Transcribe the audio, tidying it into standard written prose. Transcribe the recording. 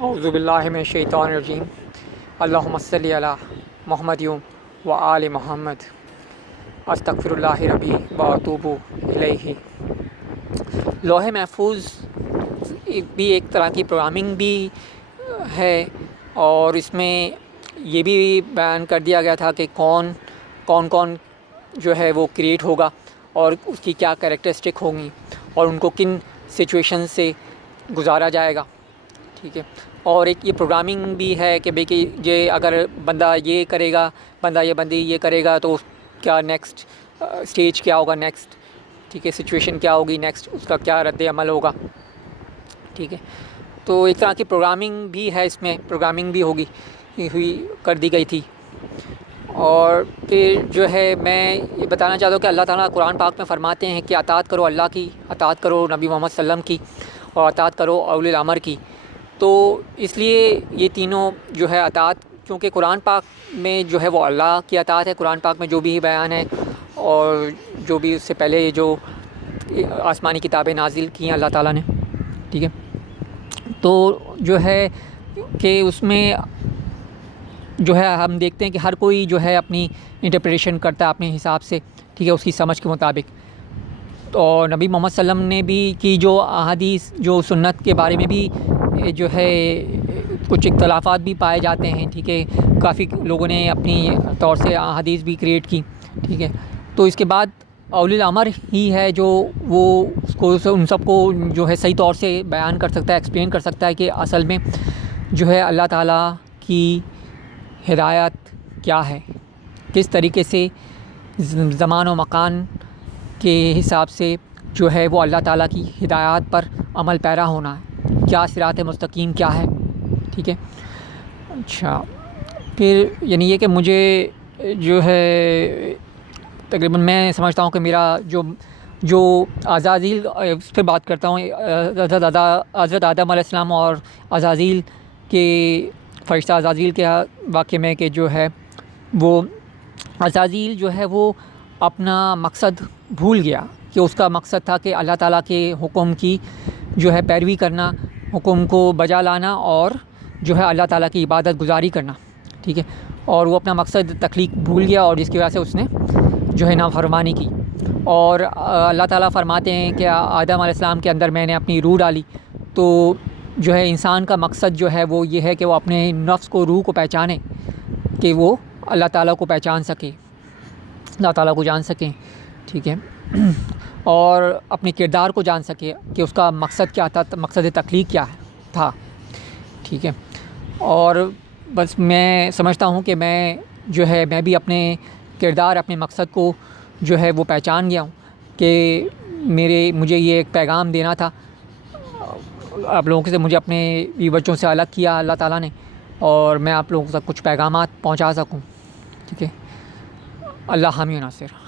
اعوذ باللہ من الشیطان الرجیم اللہم صلی علی محمد و آل محمد استغفر اللہ ربی و اتوب الیہ۔ لوح محفوظ بھی ایک طرح کی پروگرامنگ بھی ہے، اور اس میں یہ بھی بیان کر دیا گیا تھا کہ کون کون جو ہے وہ کریٹ ہوگا اور اس کی کیا کریکٹرسٹک ہوں گی اور ان کو کن سچویشن سے گزارا جائے گا، ٹھیک ہے۔ اور ایک یہ پروگرامنگ بھی ہے کہ بھئی کہ یہ اگر بندہ یہ کرے گا، بندی یہ کرے گا تو کیا نیکسٹ اسٹیج کیا ہوگا، نیکسٹ ٹھیک ہے سچویشن کیا ہوگی، نیکسٹ اس کا کیا رد عمل ہوگا، ٹھیک ہے۔ تو ایک طرح کی پروگرامنگ بھی ہے، اس میں پروگرامنگ بھی ہوئی کر دی گئی تھی۔ اور پھر جو ہے میں یہ بتانا چاہتا ہوں کہ اللہ تعالیٰ قرآن پاک میں فرماتے ہیں کہ اطاعت کرو اللہ کی، اطاعت کرو نبی محمد صلی اللہ علیہ وسلم کی، اور اطاعت کرو اولی الامر کی۔ تو اس لیے یہ تینوں جو ہے اطاعت، کیونکہ قرآن پاک میں جو ہے وہ اللہ کی اطاعت ہے، قرآن پاک میں جو بھی بیان ہے اور جو بھی اس سے پہلے جو آسمانی کتابیں نازل کی ہیں اللہ تعالیٰ نے، ٹھیک ہے۔ تو جو ہے کہ اس میں جو ہے ہم دیکھتے ہیں کہ ہر کوئی جو ہے اپنی انٹرپریشن کرتا ہے اپنے حساب سے، ٹھیک ہے، اس کی سمجھ کے مطابق۔ اور نبی محمد صلی اللہ علیہ وسلم نے بھی کی جو احادیث، جو سنت کے بارے میں بھی جو ہے کچھ اختلافات بھی پائے جاتے ہیں، ٹھیک ہے، کافی لوگوں نے اپنی طور سے احادیث بھی کریٹ کی، ٹھیک ہے۔ تو اس کے بعد اولی الامر ہی ہے جو وہ اس کو ان سب کو جو ہے صحیح طور سے بیان کر سکتا ہے، ایکسپلین کر سکتا ہے کہ اصل میں جو ہے اللہ تعالیٰ کی ہدایت کیا ہے، کس طریقے سے زمان و مکان کے حساب سے جو ہے وہ اللہ تعالیٰ کی ہدایات پر عمل پیرا ہونا ہے، کیا صراط مستقیم کیا ہے، ٹھیک ہے۔ اچھا، پھر یعنی یہ کہ مجھے جو ہے تقریباً میں سمجھتا ہوں کہ میرا جو عزازیل، اس پہ بات کرتا ہوں حضرت آدم علیہ السلام اور عزازیل کے، فرشتہ عزازیل کے واقعے میں کہ جو ہے وہ عزازیل جو ہے وہ اپنا مقصد بھول گیا، کہ اس کا مقصد تھا کہ اللہ تعالیٰ کے حکم کی جو ہے پیروی کرنا، حکم کو بجا لانا اور جو ہے اللہ تعالیٰ کی عبادت گزاری کرنا، ٹھیک ہے۔ اور وہ اپنا مقصد تخلیق بھول گیا اور جس کی وجہ سے اس نے جو ہے نافرمانی کی۔ اور اللہ تعالیٰ فرماتے ہیں کہ آدم علیہ السلام کے اندر میں نے اپنی روح ڈالی، تو جو ہے انسان کا مقصد جو ہے وہ یہ ہے کہ وہ اپنے نفس کو، روح کو پہچانے، کہ وہ اللہ تعالیٰ کو پہچان سکے، اللہ تعالیٰ کو جان سکیں، ٹھیک ہے، اور اپنے کردار کو جان سکے کہ اس کا مقصد کیا تھا، مقصد تخلیق کیا تھا، ٹھیک ہے۔ اور بس میں سمجھتا ہوں کہ میں بھی اپنے کردار، اپنے مقصد کو جو ہے وہ پہچان گیا ہوں، کہ مجھے یہ ایک پیغام دینا تھا آپ لوگوں سے، مجھے اپنے بچوں سے الگ کیا اللہ تعالیٰ نے، اور میں آپ لوگوں تک کچھ پیغامات پہنچا سکوں، ٹھیک ہے۔ اللہ حامی و ناصر۔